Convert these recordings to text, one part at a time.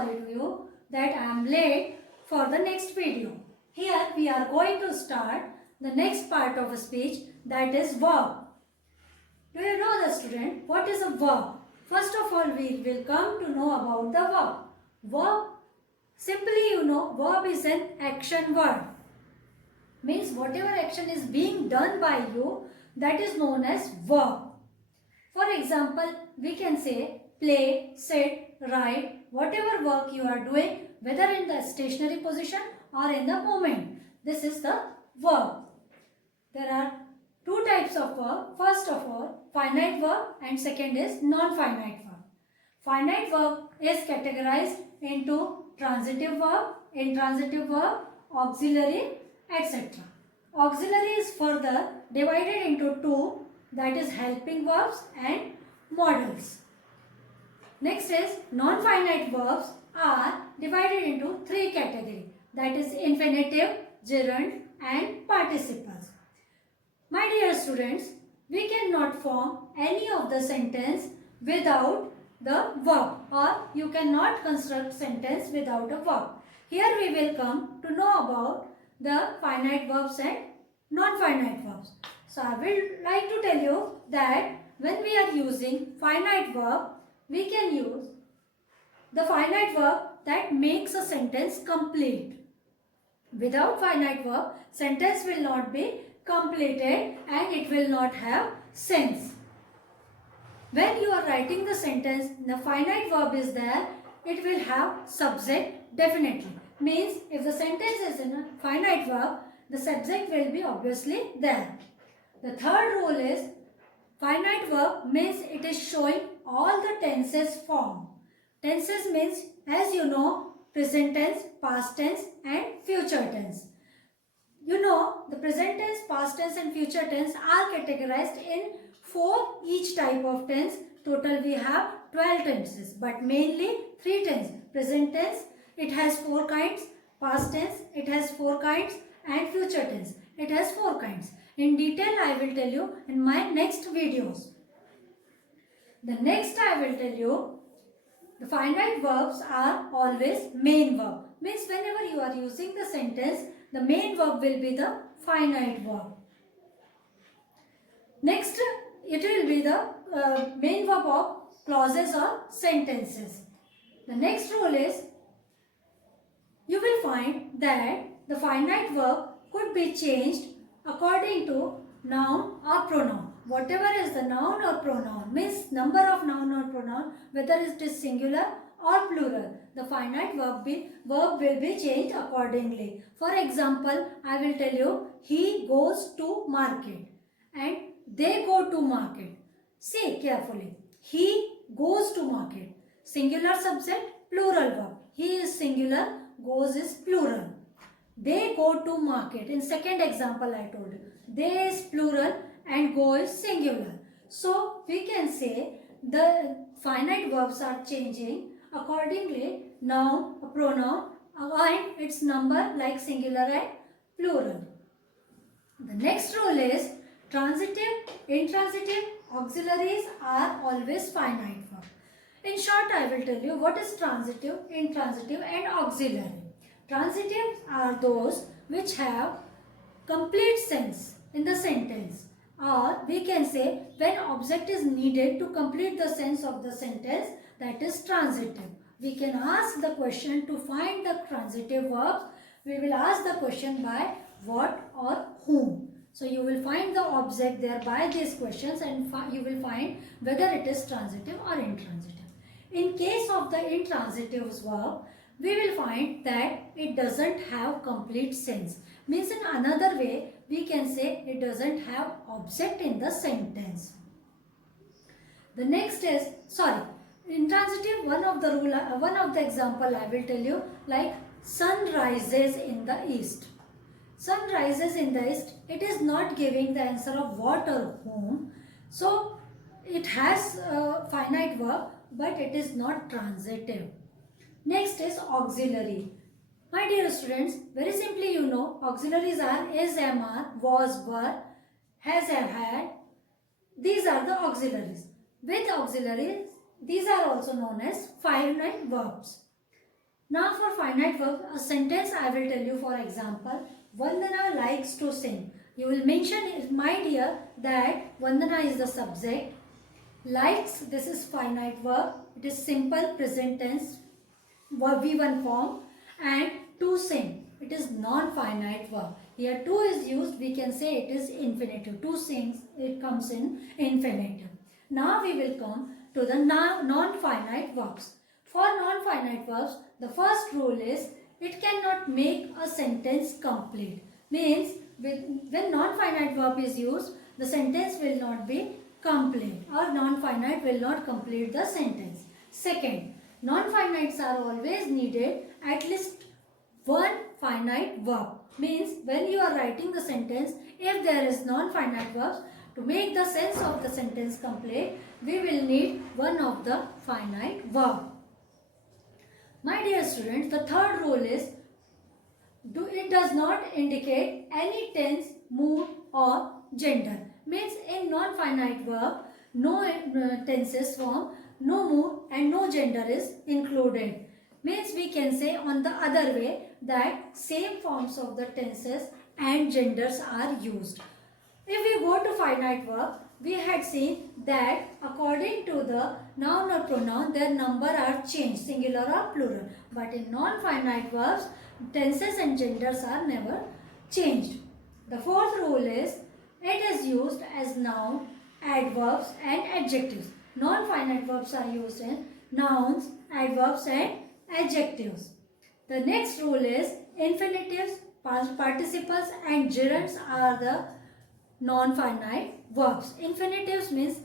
sorry to you that I am late for the next video. Here we are going to start the next part of a speech, that is verb. Do you know, the student, what is a verb? First of all, we will come to know about the verb. Verb, simply verb is an action word. Means whatever action is being done by you, that is known as verb. For example, we can say play, sit, write, whatever work you are doing, whether in the stationary position or in the moment. This is the verb. There are two types of verb. First of all, finite verb, and second is non-finite verb. Finite verb is categorized into transitive verb, intransitive verb, auxiliary, etc. Auxiliary is further divided into two, that is helping verbs and modals. Next is non-finite verbs are divided into three categories, that is infinitive, gerund and participles. My dear students, we cannot form any of the sentence without the verb, or you cannot construct sentence without a verb. Here we will come to know about the finite verbs and non-finite verbs. So I will like to tell you that when we are using finite verb, we can use the finite verb that makes a sentence complete. Without finite verb, sentence will not be completed and it will not have sense. When you are writing the sentence, the finite verb is there, it will have subject definitely. Means if the sentence is in a finite verb, the subject will be obviously there. The third rule is finite verb means it is showing all the tenses form. Tenses means, as you know, present tense, past tense and future tense. You know, the present tense, past tense and future tense are categorized in 4 each type of tense. Total we have 12 tenses, but mainly 3 tense. Present tense, it has 4 kinds. Past tense, it has 4 kinds. And future tense, it has 4 kinds. In detail, I will tell you in my next videos. The next I will tell you, the finite verbs are always main verb. Means whenever you are using the sentence, the main verb will be the finite verb. Next, it will be the main verb of clauses or sentences. The next rule is, you will find that the finite verb could be changed according to noun or pronoun. Whatever is the noun or pronoun, means number of noun or pronoun, whether it is singular or plural, the finite verb will be changed accordingly. For example, I will tell you, he goes to market and they go to market. See carefully. He goes to market. Singular subject, plural verb. He is singular, goes is plural. They go to market. In second example I told you, they is plural and go is singular. So we can say the finite verbs are changing accordingly, noun, pronoun and its number like singular and plural. The next rule is transitive, intransitive, auxiliaries are always finite verb. In short, I will tell you what is transitive, intransitive and auxiliary. Transitive are those which have complete sense in the sentence, or we can say when object is needed to complete the sense of the sentence, that is transitive. We can ask the question to find the transitive verbs. We will ask the question by what or whom. So you will find the object there by these questions and you will find whether it is transitive or intransitive. In case of the intransitive verb, we will find that it doesn't have complete sense. Means in another way, we can say it doesn't have object in the sentence. The next is, intransitive, one of the example I will tell you, like sun rises in the east. Sun rises in the east, it is not giving the answer of what or whom. So it has a finite verb, but it is not transitive. Next is auxiliary. My dear students, very simply you know, auxiliaries are is, am, are, was, were, has, have, had. These are the auxiliaries. With auxiliaries, these are also known as finite verbs. Now for finite verb, a sentence I will tell you. For example, Vandana likes to sing. You will mention, my dear, that Vandana is the subject. Likes, this is finite verb. It is simple present tense verb V1 form. And to sing, it is non-finite verb. Here to is used, we can say it is infinitive. To sings, it comes in infinitive. Now we will come to the non-finite verbs. For non-finite verbs, the first rule is it cannot make a sentence complete. Means when non-finite verb is used, the sentence will not be complete or non-finite will not complete the sentence. Second, non-finites are always needed at least one finite verb. Means when you are writing the sentence, if there is non-finite verbs, to make the sense of the sentence complete, we will need one of the finite verb. My dear students, the third rule is it does not indicate any tense, mood or gender. Means in non-finite verb, no tenses form, no mood and no gender is included. Means we can say on the other way that same forms of the tenses and genders are used. If we go to finite verb, we had seen that according to the noun or pronoun, their number are changed, singular or plural. But in non-finite verbs, tenses and genders are never changed. The fourth rule is it is used as noun, adverbs and adjectives. Non-finite verbs are used in nouns, adverbs and adjectives. The next rule is infinitives, past participles and gerunds are the non-finite verbs. Infinitives means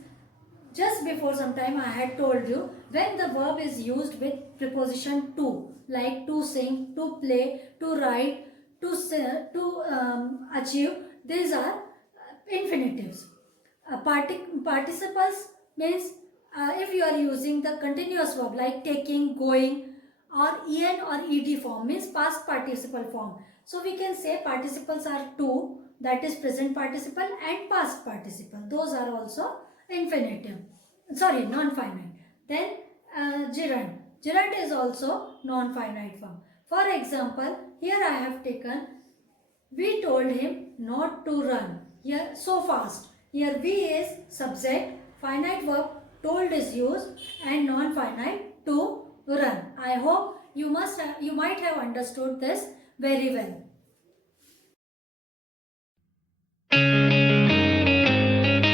just before some time I had told you when the verb is used with preposition to, like to sing, to play, to write, to achieve, these are infinitives. Participles means if you are using the continuous verb like taking, going or en or ed form, means past participle form. So we can say participles are to, that is present participle and past participle. Those are also infinitive. Sorry, non-finite. Then gerund. Gerund is also non-finite form. For example, here I have taken, we told him not to run. Here so fast. Here we is subject, finite verb told is used and non-finite to run. I hope you might have understood this very well.